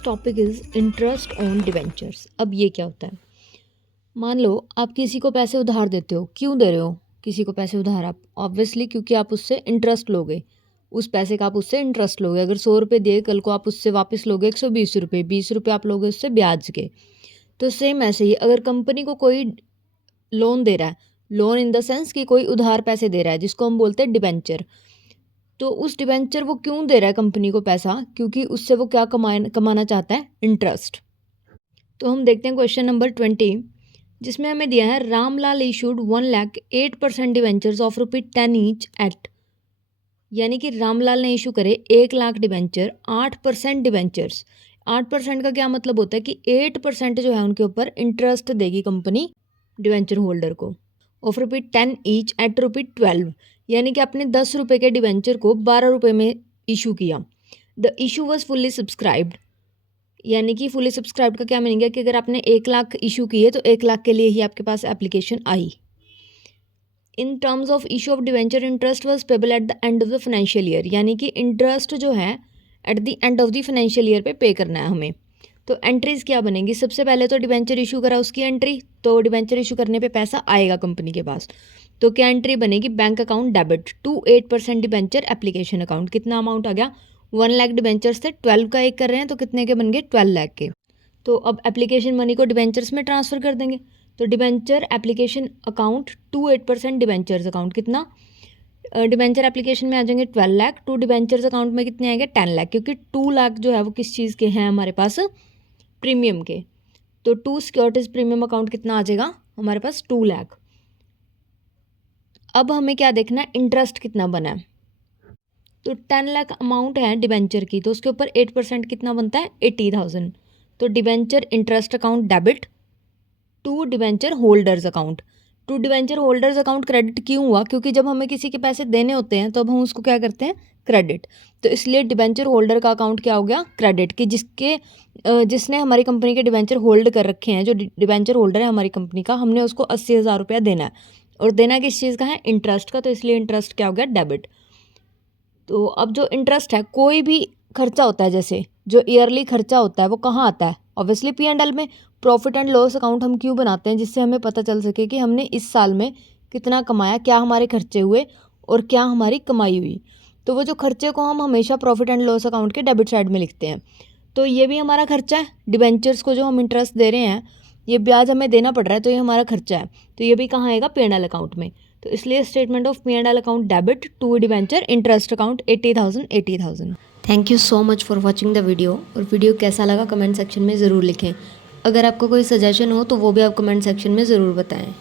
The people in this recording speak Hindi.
Next topic is interest on debentures. अब ये क्या होता है? मान लो आप किसी को पैसे उधार देते हो। क्यों दे रहे हो किसी को पैसे उधार? आप ऑब्वियसली क्योंकि आप उससे इंटरेस्ट लोगे, उस पैसे का आप उससे इंटरेस्ट लोगे। अगर 100 रुपये दिए, कल को आप उससे वापस लोगे 120 रुपये, 20 रुपये आप लोगे उससे ब्याज के। तो सेम ऐसे ही अगर कंपनी को कोई लोन दे रहा है, लोन इन द सेंस कि कोई उधार पैसे दे रहा है जिसको हम बोलते हैं डिबेंचर, तो उस डिबेंचर वो क्यों दे रहा है कंपनी को पैसा? क्योंकि उससे वो क्या कमाना चाहता है? इंटरेस्ट। तो हम देखते हैं क्वेश्चन नंबर 20, जिसमें हमें दिया है Ramlal issued 1,08% debentures of ₹10 each eight, यानी कि रामलाल ने इशू करे 1,00,000 डिवेंचर 8% डिवेंचर्स। 8% का क्या मतलब होता है कि 8% जो है उनके ऊपर इंटरेस्ट देगी कंपनी डिवेंचर होल्डर को, ऑफ ₹10 ईच एट ₹12, यानी कि आपने 10 रुपये के डिवेंचर को 12 रुपये में इशू किया। The issue was fully subscribed, यानी कि फुली सब्सक्राइब का क्या मीनिंग है कि अगर आपने 1,00,000 इशू किए तो 1,00,000 के लिए ही आपके पास एप्लीकेशन आई। In terms of issue of debenture, interest was payable at the end of the financial year, यानी कि इंटरेस्ट जो है at the end of the financial year pay करना है हमें। तो एंट्रीज क्या बनेंगी? सबसे पहले तो डिवेंचर इशू करा उसकी एंट्री, तो डिवेंचर इशू करने पे पैसा आएगा कंपनी के पास। तो क्या एंट्री बनेगी? Bank account debit to 8% debenture application account. कितना अमाउंट आ गया? 1,00,000 डिवेंचर्स थे, 12 का एक कर रहे हैं तो कितने के बन गए? 12,00,000 के। तो अब एप्लीकेशन मनी को डिवेंचर्स में ट्रांसफ़र कर देंगे। तो debenture application account to 8% debentures account कितना? डिवेंचर एप्लीकेशन में आ जाएंगे 12,00,000, टू डिवेंचर्स अकाउंट में कितने आएंगे? 10,00,000, क्योंकि 2,00,000 जो है वो किस चीज़ के हैं हमारे पास? प्रीमियम के। तो टू सिक्योरिटीज प्रीमियम अकाउंट कितना आ जाएगा हमारे पास? 2,00,000। अब हमें क्या देखना है? इंटरेस्ट कितना बना है। तो 10,00,000 अमाउंट है डिवेंचर की, तो उसके ऊपर 8% कितना बनता है? 80,000। तो debenture interest account debit to debenture holders account. To debenture holders account credit क्यों हुआ? क्योंकि जब हमें किसी के पैसे देने होते हैं तो अब हम उसको क्या करते हैं? क्रेडिट। तो इसलिए डिवेंचर होल्डर का अकाउंट क्या हो गया? क्रेडिट। कि जिसने हमारी कंपनी के डिवेंचर होल्ड कर रखे हैं, जो डिवेंचर होल्डर है हमारी कंपनी का, हमने उसको 80,000 रुपया देना है, और देना किस चीज़ का है? इंटरेस्ट का। तो इसलिए इंटरेस्ट क्या हो गया? डेबिट। तो अब जो इंटरेस्ट है, कोई भी खर्चा होता है, जैसे जो ईयरली खर्चा होता है वो कहाँ आता है? ऑब्वियसली P&L में। प्रॉफिट एंड लॉस अकाउंट हम क्यों बनाते हैं? जिससे हमें पता चल सके कि हमने इस साल में कितना कमाया, क्या हमारे खर्चे हुए और क्या हमारी कमाई हुई। तो वो जो खर्चे को हम हमेशा प्रॉफिट एंड लॉस अकाउंट के डेबिट साइड में लिखते हैं। तो ये भी हमारा खर्चा है। डिबेंचर्स को जो हम इंटरेस्ट दे रहे हैं, ये ब्याज हमें देना पड़ रहा है, तो ये हमारा खर्चा है। तो ये भी कहाँ आएगा? P&L अकाउंट में। तो इसलिए statement of P&L account debit to debenture interest account 80,000। Thank you so much for watching the video. और वीडियो कैसा लगा कमेंट सेक्शन में ज़रूर लिखें। अगर आपको कोई सजेशन हो तो वो भी आप कमेंट सेक्शन में ज़रूर बताएं।